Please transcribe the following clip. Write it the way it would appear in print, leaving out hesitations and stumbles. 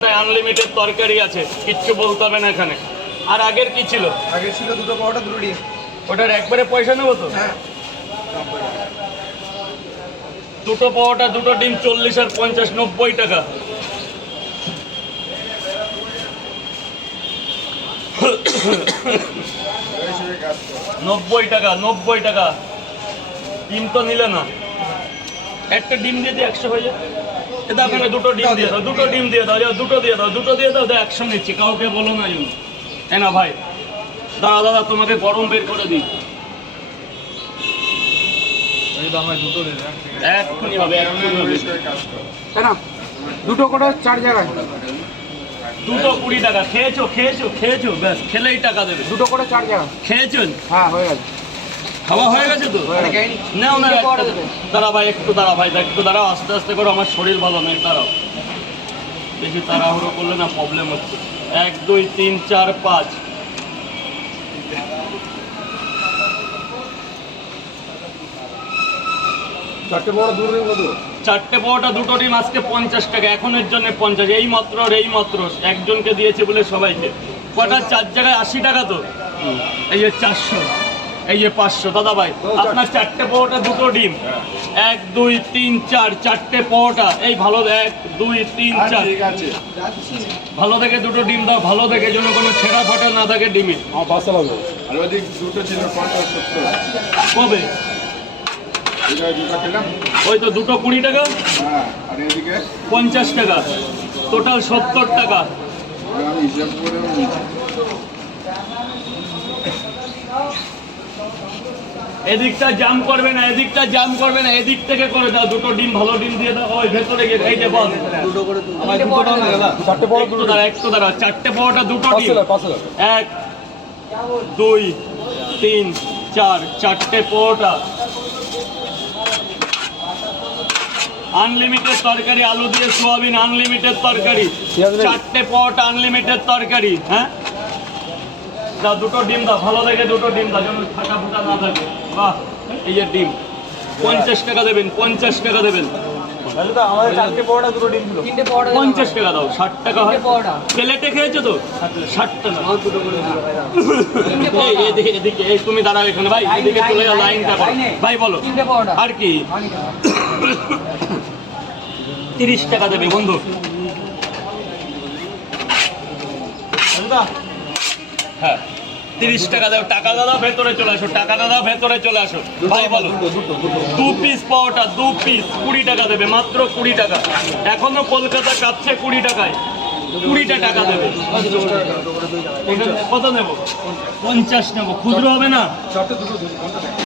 Unlimited তরকারি আছে, কিচ্ছু বলতে হবে না এখানে। আর আগের কি ছিল? আগে ছিল দুটো পাওয়াটা দুটো ডিম। ওটার একবারে পয়সা নেবো তো? হ্যাঁ, দুটো পাওয়াটা দুটো ডিম 40 আর 50 90 টাকা। নব্বই টাকা ডিম তো নিলে না। একটা ডিম দিয়ে দিয়ে 100 হয়ে যায়। এটা আপনাকে দুটো ডিম দিয়ে দাও, দুটো ডিম দিয়ে দাও, দুটো দিয়ে দাও, দুটো দিয়ে দাও, 100 নিচ্ছি, কাউকে বলো না জন্য। হ্যাঁ না ভাই, দাদা দাদা তোমাকে গরম বের করে দিই। এক্ষুনি হবে, এক্ষুনি হবে। না দুটো করে 4 জায়গায়, দুটো 20 টাকা। খেয়েছো খেয়েছো খেয়েছো, ব্যাস খেলেই টাকা দেবে। দুটো করে 4 জায়গায়। খেয়েছেন? হ্যাঁ হয়ে গেছে, খাওয়া হয়ে গেছে তো? নাও না, দাঁড়া ভাই, একটু দাঁড়া ভাই, একটু দাঁড়াও, আস্তে আস্তে করো, আমার শরীর ভালো নয়, দাঁড়াও। বেশি তাড়াহুড়ো করলে না প্রবলেম হচ্ছে। 1 2 3 4 5। চারটে বড় দূর নেই কত? চারটে পাওয়াটা দুটো ডিম আজকে 50 টাকা, এখনের জন্য 50। এই মাত্র একজনকে দিয়েছে বলে সবাইকে। কটা 4 জায়গায় 80 টাকা তো। এই যে 400, এই যে 500। দাদা ভাই আপনার চারটে পাওয়াটা দুটো ডিম, 1 2 3 4, চারটে পাওয়াটা। এই ভালো, 1 2 3 4, ঠিক আছে, ভালো দেখে দুটো ডিম দাও, ভালো দেখে, যেন কোনো ছেঁড়া ফাটা না থাকে ডিমে। আমার পাঁচটা লাগবে। আর ওদিক দুটো ছিল 50 70। কবে? এটা দুটো খেলাম। ওই তো দুটো 20 টাকা, হ্যাঁ, আর এদিকে 50 টাকা, টোটাল 70 টাকা। আমি হিসাব করে নিয়েছি। এদিকটা জাম করবে না, এদিকটা জাম করবে না, এদিক থেকে করে দাও। দুটো ডিম, ভালো ডিম দিয়ে দাও। ওই ভেতরে গিয়ে, এই যে বল, দুটো করে আমার দুটো দাও না, চারটে বড় একটু দাঁড়া, একটু দাঁড়া। চারটে পাওয়াটা দুটো ডিম, 5,000 1 2 3 4, চারটে পাওয়াটা। আনলিমিটেড তরকারি, আলু দিয়ে সোয়াবিন, আনলিমিটেড তরকারি, চারটে পাওয়াটা আনলিমিটেড তরকারি। হ্যাঁ দাও, দুটো ডিম দাও, ভালো দেখে দুটো ডিম দাও, যেন ফাটা ফুটা না থাকে। বাহ, এই যে ডিম 50 টাকা দেবেন, 50 টাকা দেবেন। আমাদের চারটে পাওয়াটা দুটো ডিম ছিল। 50 টাকা দাও, 60 টাকা হয়। প্লেটে খেয়েছো তো? 60 টাকা। এই এদিকে এদিকে, এই তুমি দাঁড়াও এখানে ভাই, এদিকে চলে যাও, লাইনটা করো ভাই। বলো আর কি? 30 টাকা দেবে বন্ধু। হ্যাঁ 30 টাকা দাও। টাকা দাদা ভেতরে চলে আসো, টাকা দাদা ভেতরে চলে আসো ভাই। বলো 2 পিস পাওয়াটা, 2 পিস 20 টাকা দেবে, মাত্র 20 টাকা। এখনো কলকাতা কাঁপছে 20 টাকায়। 20টা টাকা দেবে। কত নেবো? 50 নেবো। খুচরো হবে না?